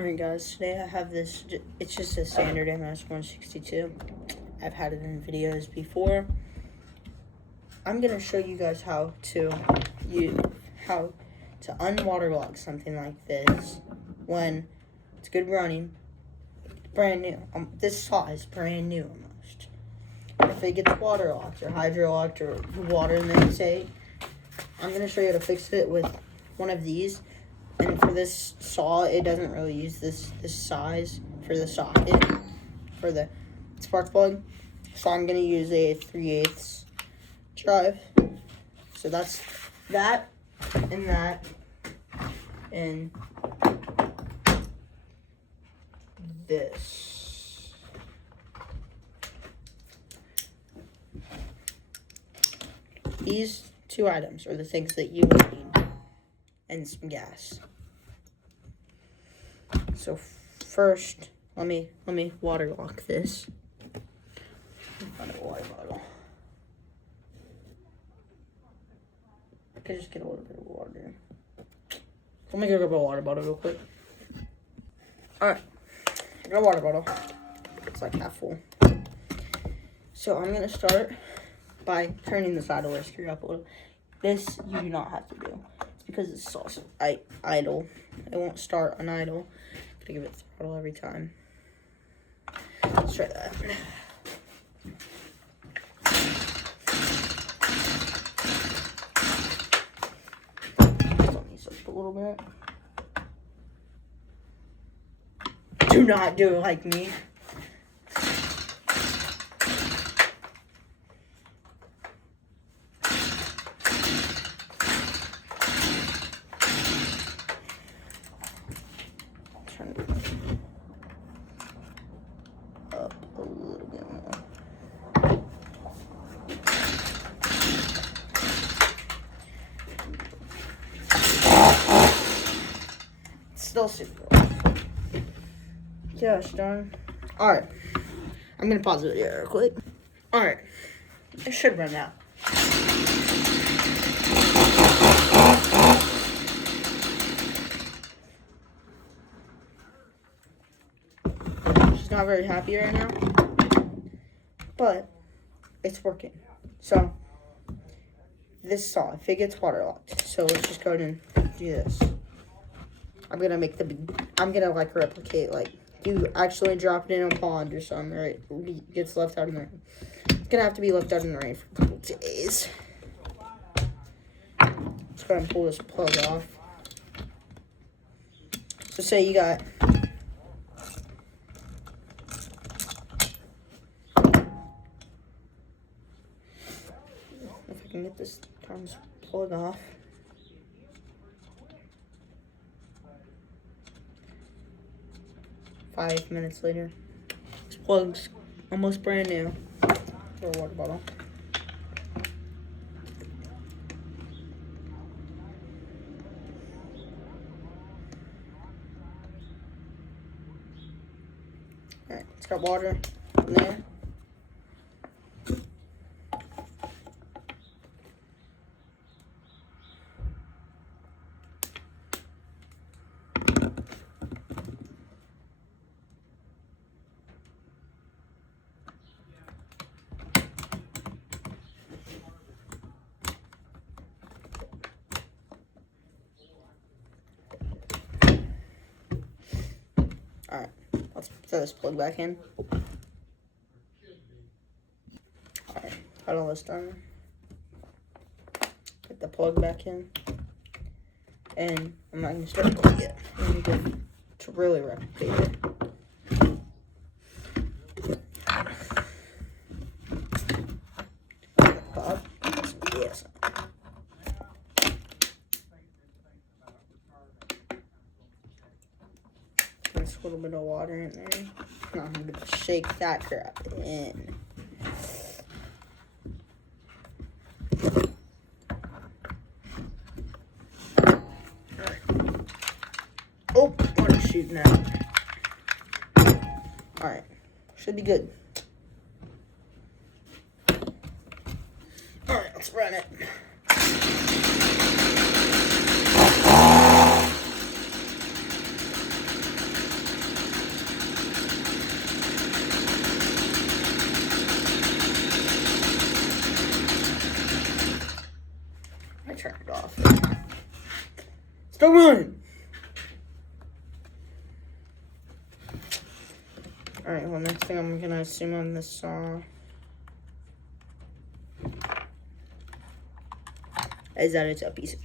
Alright guys, today I have this, it's just a standard MS-162. I've had it in videos before. I'm going to show you guys how to unwaterlock something like this when it's good running, brand new. This saw is brand new almost. If it gets waterlocked or hydrolocked or water in the intake, I'm going to show you how to fix it with one of these. And for this saw, it doesn't really use this size for the socket, for the spark plug. So I'm going to use a 3/8 drive. So that's that, and this. These two items are the things that you need, and some gas. So first, let me waterlock this. Find a water bottle. I could just get a little bit of water. Let me go grab a water bottle real quick. Alright, I got a water bottle. It's like half full. So I'm gonna start by turning the idler screw up a little. This you do not have to do. It's because it's also idle. It won't start on idle. Gotta give it throttle every time. Let's try that. Let these up a little bit. Do not do it like me. Turn it up a little bit more. It's still super low. Gosh darn. Alright. I'm gonna pause the video real quick. Alright. It should run out. She's not very happy right now, but it's working. So this saw, if it gets waterlocked, so let's just go ahead and do this. I'm gonna like replicate, like you actually drop it in a pond or something, or it gets left out in the rain. It's gonna have to be left out in the rain for a couple days. Let's go ahead and pull this plug off. So say you got if I can get this plug off. Five minutes later, this plug's almost brand new. For a water bottle. Alright, it's got water in there. Alright, let's throw this plug back in. Alright, got all this done. Put the plug back in. And I'm not going to start it yet. I'm going to really replicate it. Yes. There's a little bit of water in there. Now I'm going to shake that crap in. Oh, water's shooting out. Alright, should be good. Alright, let's run it. Alright, well, next thing I'm gonna assume on this saw is that it's a piece of...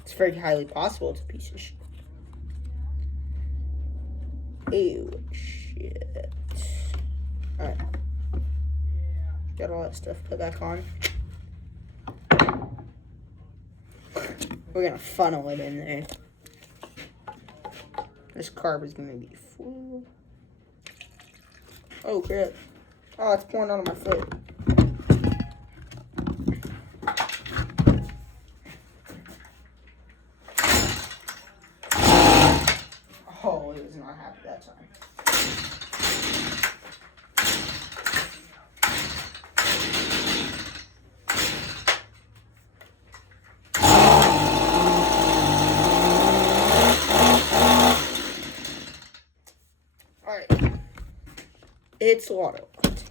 It's very highly possible it's a piece of shit. Ew, shit. Alright. Got all that stuff put back on. We're gonna funnel it in there. This carb is gonna be full. Oh, crap. Oh, it's pouring out of my foot. Oh, it was not happy that time. Alright. It's waterlocked.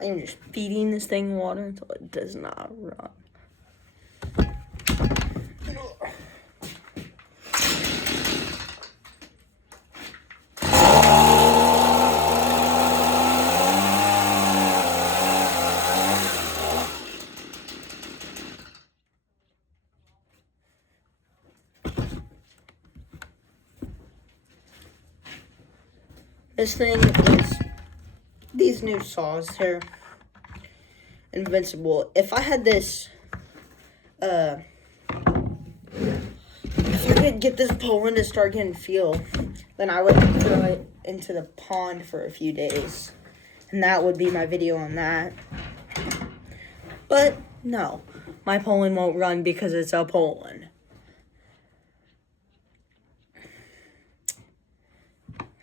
I am just feeding this thing water until it does not run. This thing is, these new saws here, invincible. If I had this, if I could get this Poland to start getting fuel, then I would throw it into the pond for a few days. And that would be my video on that. But, no. My Poland won't run because it's a Poland.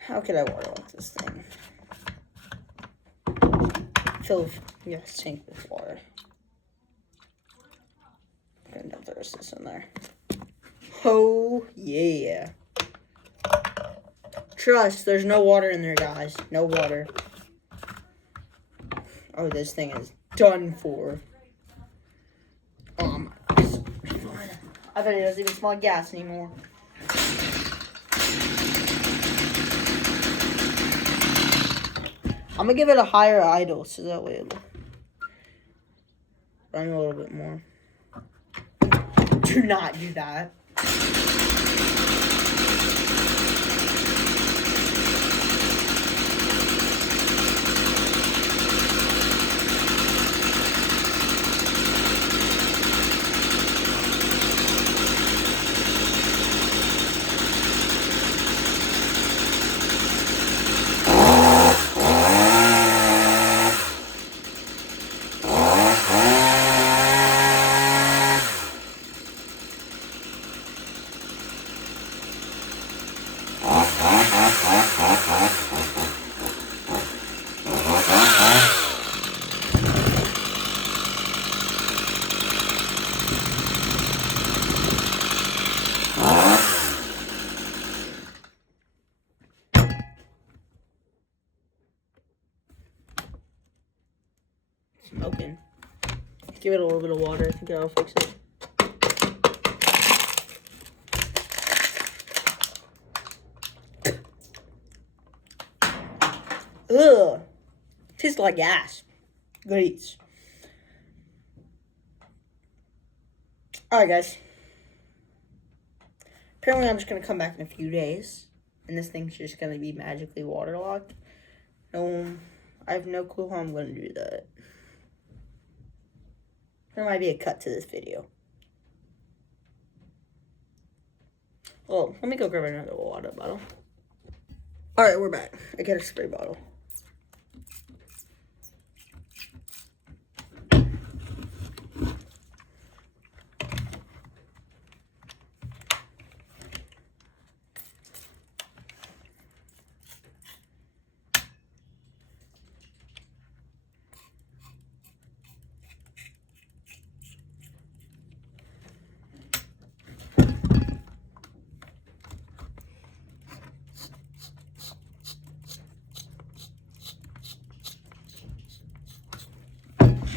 How could I waterlock this thing? Fill your sink with water. I'm gonna dump the rest of this in there. Oh, yeah. Trust, there's no water in there, guys. No water. Oh, this thing is done for. Oh my gosh. I bet it doesn't even smell like gas anymore. I'm gonna give it a higher idle so that way it'll run a little bit more. Do not do that. Smoking. Give it a little bit of water. I think that'll fix it. Ugh. Tastes like gas. Good eats. Alright, guys. Apparently, I'm just going to come back in a few days. And this thing's just going to be magically waterlocked. I have no clue how I'm going to do that. There might be a cut to this video. Oh, let me go grab another water bottle. Alright, we're back. I got a spray bottle.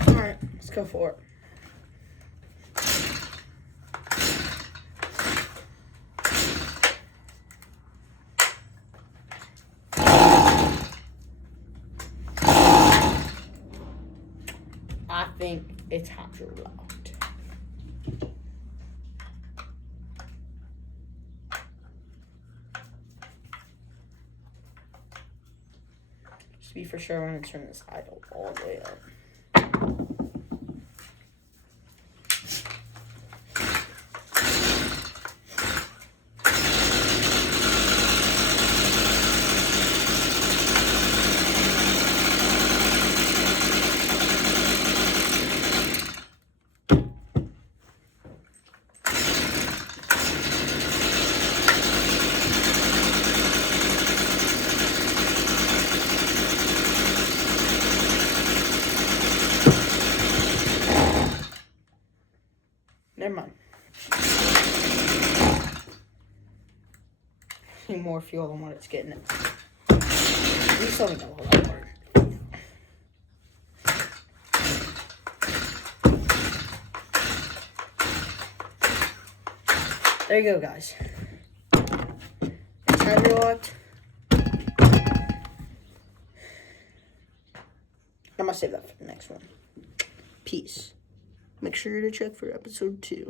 Alright, let's go for it. I think it's hydrolocked. Just to be for sure, I'm going to turn this idle all the way up. Never mind. Need more fuel than what it's getting. We still need a whole lot more. There you go, guys. It's hydrolocked. I'm gonna save that for the next one. Peace. Make sure to check for episode 2.